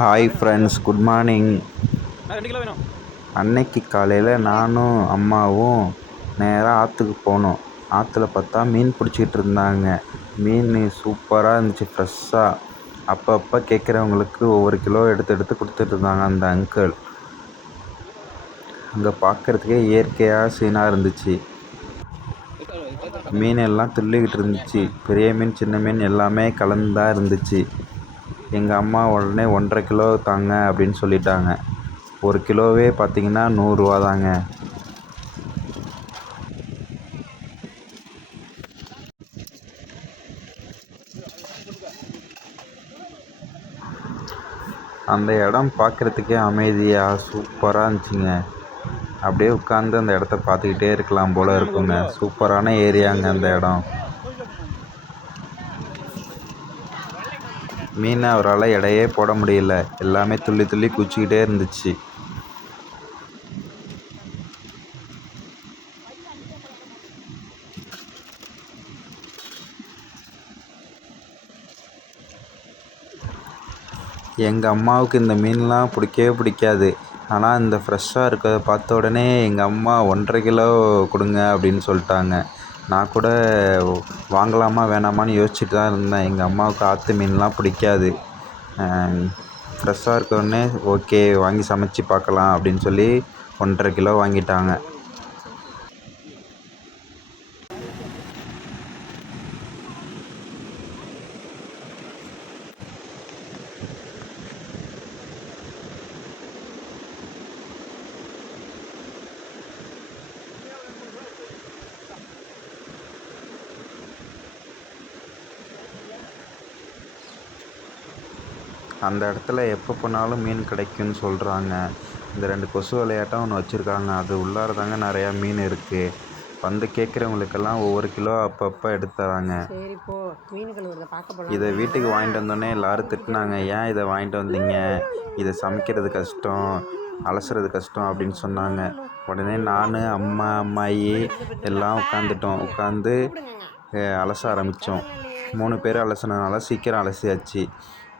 Hi friends, good morning. ரெண்டு kilo வேணும். அன்னைக்கு காலையில் நானும் அம்மாவும் நேராக ஆற்றுக்கு போனோம். ஆற்றுல பார்த்தா மீன் பிடிச்சிக்கிட்டு இருந்தாங்க. மீன் சூப்பராக இருந்துச்சு, ஃப்ரெஷ்ஷாக. அப்பப்போ கேட்குறவங்களுக்கு ஒவ்வொரு கிலோ எடுத்து எடுத்து கொடுத்துட்டு இருந்தாங்க அந்த அங்கிள். அங்கே பார்க்குறதுக்கே இயற்கையாக சீனாக இருந்துச்சு. மீன் எல்லாம் துள்ளிக்கிட்டு இருந்துச்சு. பெரிய மீன் சின்ன மீன் எல்லாமே கலந்துதான் இருந்துச்சு. எங்கள் அம்மா உடனே 1.5 கிலோ தாங்க அப்படின்னு சொல்லிட்டாங்க. 1 கிலோவே பார்த்திங்கன்னா 100 ரூபா தாங்க. அந்த இடம் பார்க்குறதுக்கே அமைதியாக சூப்பராக இருந்துச்சுங்க. அப்படியே உட்காந்து அந்த இடத்த பார்த்துக்கிட்டே இருக்கலாம் போல் இருக்குங்க. சூப்பரான ஏரியாங்க அந்த இடம். மீனை அவரால் எடையே போட முடியல. எல்லாமே துள்ளி துள்ளி குச்சிக்கிட்டே இருந்துச்சு. எங்கள் அம்மாவுக்கு இந்த மீன்லாம் பிடிக்கவே பிடிக்காது. ஆனால் இந்த ஃப்ரெஷ்ஷாக இருக்கிறத பார்த்த உடனே எங்கள் அம்மா 1.5 கிலோ கொடுங்க அப்படின்னு சொல்லிட்டாங்க. நான் கூட வாங்கலாமா வேணாமான்னு யோசிச்சுட்டு தான் இருந்தேன். எங்கள் அம்மாவுக்கு ஆற்று மீன்லாம் பிடிக்காது. ஃப்ரெஷ்ஷாக இருக்கவுடனே ஓகே வாங்கி சமைச்சு பார்க்கலாம் அப்படின்னு சொல்லி 1.5 கிலோ வாங்கிட்டாங்க. அந்த இடத்துல எப்போ போனாலும் மீன் கிடைக்குன்னு சொல்கிறாங்க. இந்த 2 கொசு விளையாட்டம் ஒன்று வச்சுருக்காங்க. அது உள்ளார தாங்க நிறையா மீன் இருக்குது. வந்து கேட்குறவங்களுக்கெல்லாம் ஒவ்வொரு கிலோ அப்பப்போ எடுத்து தராங்க. இதை வீட்டுக்கு வாங்கிட்டு வந்தோடனே எல்லோரும் திட்டினாங்க. ஏன் இதை வாங்கிட்டு வந்தீங்க, இதை சமைக்கிறது கஷ்டம், அலசுறது கஷ்டம் அப்படின்னு சொன்னாங்க. உடனே நான் அம்மாயி எல்லாம் உட்காந்து அலச ஆரம்பித்தோம். 3 பேர் அலசினதுனால சீக்கிரம் அலசியாச்சு.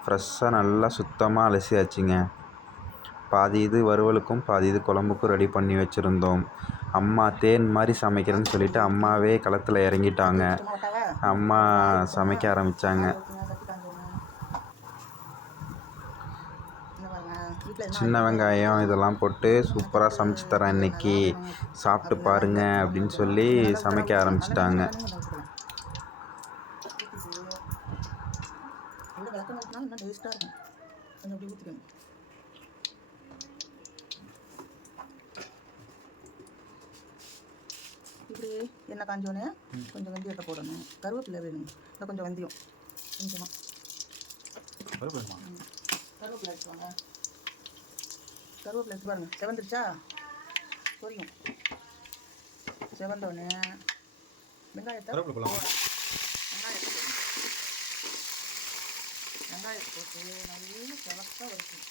ஃப்ரெஷ்ஷாக நல்லா சுத்தமாக அலசியாச்சுங்க. பாதி இது வறுவலுக்கும் பாதி இது குழம்புக்கும் ரெடி பண்ணி வச்சுருந்தோம். அம்மா தேன் மாதிரி சமைக்கிறேன்னு சொல்லிவிட்டு அம்மாவே களத்தில் இறங்கிட்டாங்க. அம்மா சமைக்க ஆரம்பித்தாங்க. சின்ன வெங்காயம் இதெல்லாம் போட்டு சூப்பராக சமைச்சு தரேன் இன்றைக்கி, சாப்பிட்டு பாருங்க அப்படின்னு சொல்லி சமைக்க ஆரம்பிச்சிட்டாங்க. இப்படி எண்ணெய் காஞ்சோன்னே கொஞ்சம் வெந்தயத்தை போடணும். கருவேப்பிலை வேணும். இல்லை கொஞ்சம் வெந்தயம் கொஞ்சமாக கருவேப்பிலை எடுத்துவாங்க. கருவேப்பிலை எடுத்து பாருங்கள், செவந்துருச்சா பொரியும். செவந்தோடனே வெங்காயத்தை போட்டு நல்லா செவக்காக வறுக்கணும்.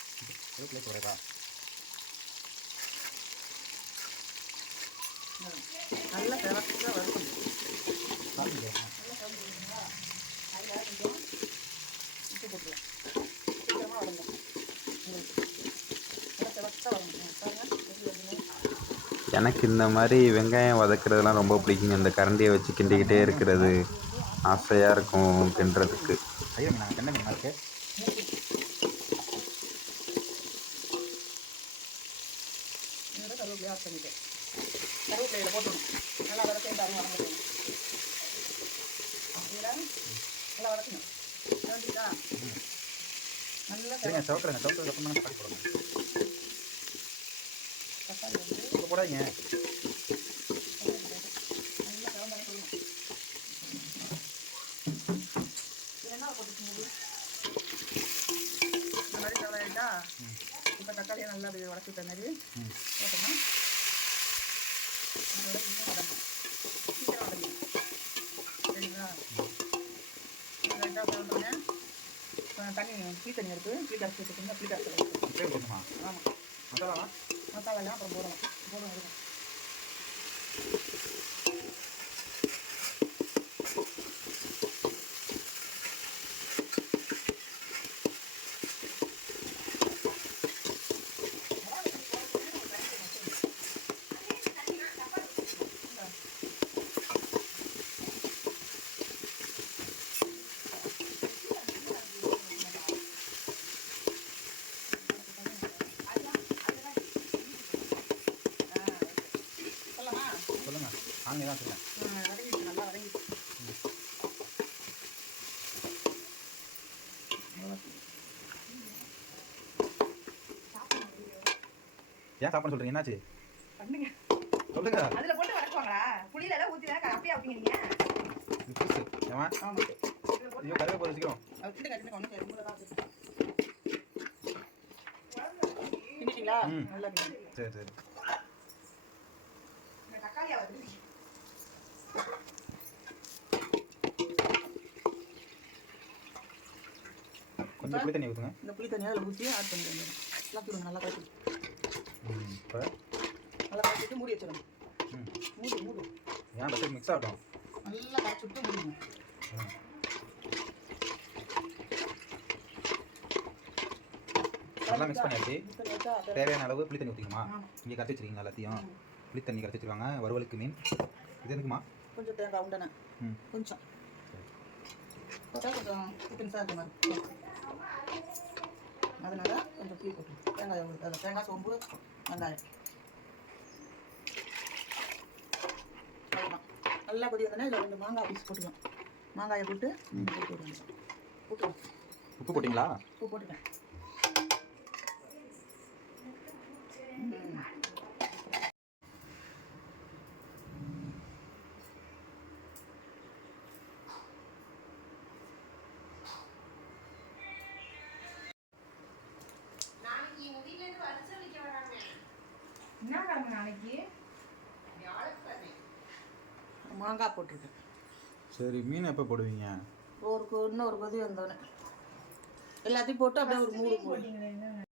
நல்லா செவக்காக வறுக்கணும். உப்பு போட்டுருவோம். சீக்கிரமாக வளர்ந்தோம். நல்லா செவக்காக வளர்ந்தோம். எனக்கு இந்த மாதிரி வெங்காயம் வதக்கிறதுலாம் ரொம்ப பிடிக்குங்க. இந்த கரண்டியை வச்சு கிண்டிக்கிட்டே இருக்கிறது ஆசையாக இருக்கும் கிண்டுறதுக்கு. கருவேப்பிலையை ஆட் பண்ணிட்டேன். கருவேப்பிலையில் போட்டுடணும். நல்லா வதக்கிட்டு வதங்கணும். இதில் நல்லா வதக்கணும். வதக்கிட்டா நல்லா தக்காளி வந்து போடாதீங்க. நல்லா கலந்தாலும் சொல்லணும். என்ன போட்டுச்சு இந்த மாதிரி கலந்தாயிட்டா இப்போ தக்காளியை நல்லா அப்படி வதக்கிட்ட மாதிரி போட்டோம்னா அதோட இன்னும் வதங்கணும். சீக்கிரம் வதங்கணும். சரிங்களா? லைட்டாக கலந்தோடனே தண்ணி புளி தண்ணி இருக்குது. புளி கரைச்சி வச்சுக்கோங்க. புளி கரைச்சி ஆமாம். மசாலாலாம் அப்புறம் போடணும். இருக்கும். அங்கே தான் வச்சுருக்கேன். வதங்கிடுச்சு, நல்லா வதங்கிடுச்சு. ஏன் சாப்பிட சொல்கிறீங்க? என்னாச்சு பண்ணுங்க. சொல்லுங்க. அதுல போட்டு வதக்குவாங்களா? புளியில எல்லாம் ஊற்றி தானே அப்படியே அப்படிங்க நீங்க. இது புதுசு ஏமா? ஆமா. ஐயோ கருவே போகிற சீக்கிரம். பின்னிட்டீங்களா? ம். நல்லா பின்னி. சரி சரி. தக்காளியா வருது. கொஞ்சம் புளி தண்ணி ஊற்றுங்க. இந்த புளி தண்ணியை அதில் ஊற்றி ஆட் பண்ணிடுங்க. எல்லாம் போடுங்க, நல்லா கலக்கி. இப்போ நல்லா கலக்கிட்டு மூடி வச்சிடணும். மூடு. ஏன் பச்சை மிக்ஸ் ஆகட்டும். நல்லா கரைச்சி விட்டு மூடிங்க. நல்லா மிக்ஸ் பண்ணியாச்சு. மிக்ஸ் பண்ணி வச்சா தேவையான அளவு புளி தண்ணி ஊற்றிக்குமா? ஆமா. இங்கே கரைச்சி வச்சிருக்கீங்க எல்லாத்தையும். புளி தண்ணி கரைச்சி வச்சுருவாங்க வறுவலுக்கு மீன். இது எதுக்குமா? கொஞ்சம் தேங்காய் உண்டனை கொஞ்சம் போட்டால் கொஞ்சம் திக்கன்ஸாக இருக்க மாதிரி. அதனால கொஞ்சம் புளி போட்டு தேங்காய் அதில் தேங்காய், சோம்பு, வெங்காயம் அவ்வளோதான். நல்லா கொதி வந்தோடனே இதில் கொஞ்சம் மாங்காய் பீஸ் போட்டுக்கலாம். மாங்காயை போட்டு போட்டுருவோம். உப்பு போட்டிங்களா? உப்பு போட்டுட்டேன். என்ன கிழமை நாளைக்கு? மாங்காய் போட்டிருக்கேன். சரி, மீன் எப்போ போடுவீங்க? இன்னும் ஒரு கொதி வந்தோடனே எல்லாத்தையும் போட்டு அப்படியே ஒரு மூடு போடுங்க.